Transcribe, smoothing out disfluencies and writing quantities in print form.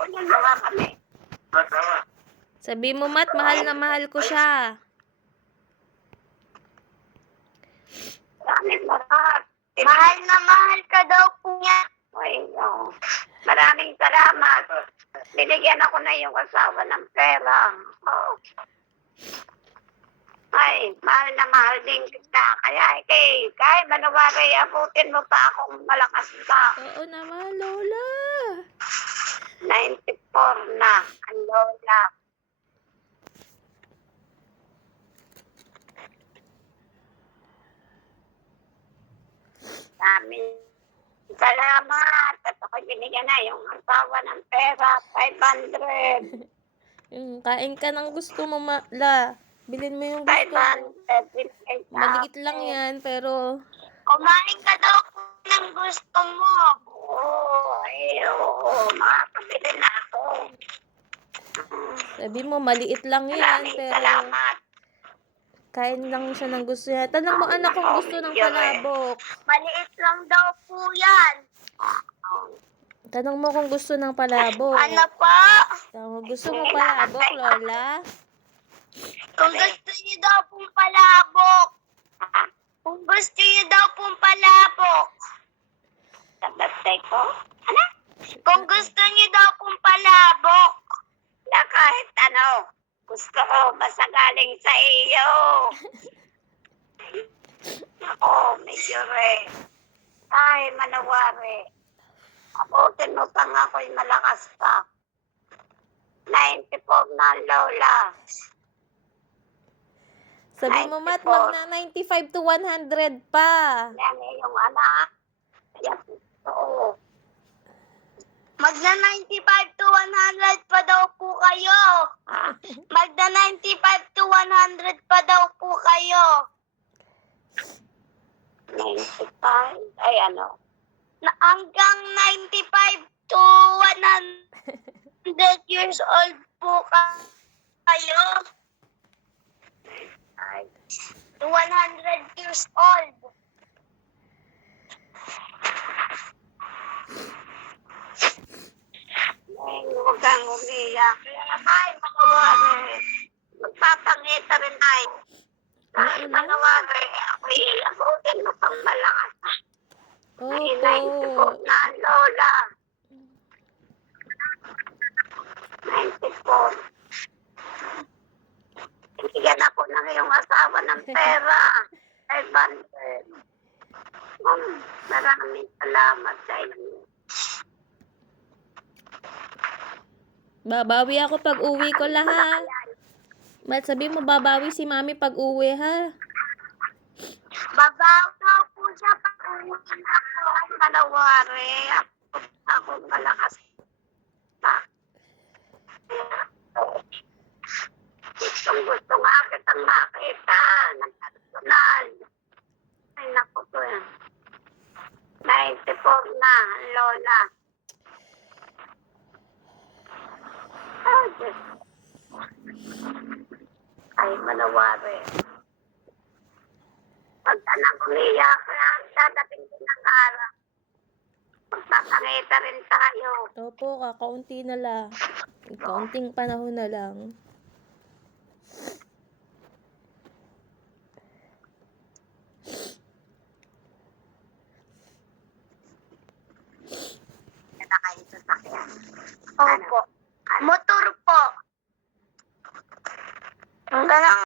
Kunin mo nga kami. Sabi mo, Mat, mahal na mahal ko siya. Maraming lahat. Mahal na mahal ka daw po niya. Ay, no. Maraming salamat. Binigyan ako na yung asawa ng pera. Oh. Ay, mahal na mahal din kita. Kaya, kahit manawari, abutin mo pa akong malakas pa. Oo naman, Lola. 94 na ang lola. Salamat. At ako'y binigyan na yung asawa ng pera, 500. Kain ka ng gusto mo, La. Bilhin mo yung gusto mo. 500. Maliit lang yan, pero... Kumain ka daw ng gusto mo. Oo, makakabili na ako. Sabi mo, maliit lang yan, Maraming pero... salamat. Kain lang siya ng gusto niya. Tanong mo, anak, kung gusto ng palabok. Maliit lang daw po yan. Tanong mo kung gusto ng palabok. Ano pa? Gusto mo palabok, Lola? Kung gusto niyo daw pong palabok. Kung gusto niyo daw pong palabok. Sabatay ko? Ano? Kung gusto niyo daw pong palabok. Na kahit ano. Gusto ko, basta galing sa iyo. Ako, medyo ay, manawari. Abutin mo pang ako'y malakas pa. 94 na, Lola. Sabi mo, Mat, magna 95 to 100 pa. Yan yung anak. Yan, oo. Magna 95 to 100 pa daw po kayo. Magna 95 to 100 pa daw po kayo. 95? Ay ano? Hanggang 95 to 100 years old po kayo. Ay, to 100 years old. Ay, huwag kang umiyak. Ay, manawari. Magpapangita rin ay. Ay, manawari. Ako'y abutin mo pang malakas. Ay, 94 na, Lola. 94. Bigyan ako ng iyong asawa ng pera. 500. Maraming salamat sa inyo. Babawi ako pag uwi ko, ha? Mat, sabi mo, babawi si Mami pag uwi, ha? Babaw na po siya pag uwi na ako ay manawari. Ako malakas pa. Gusto nga kitang makita ng personal. Ay, naku po yan. 94 na, Lola. Ay, manawari. Pag anang umiyak na, dadating din ang araw. Magpapangita rin tayo. Opo, kakaunti na lang. Kaunting panahon na lang. Kita kayo sa sakyan. Opo. Motor po. Hanggang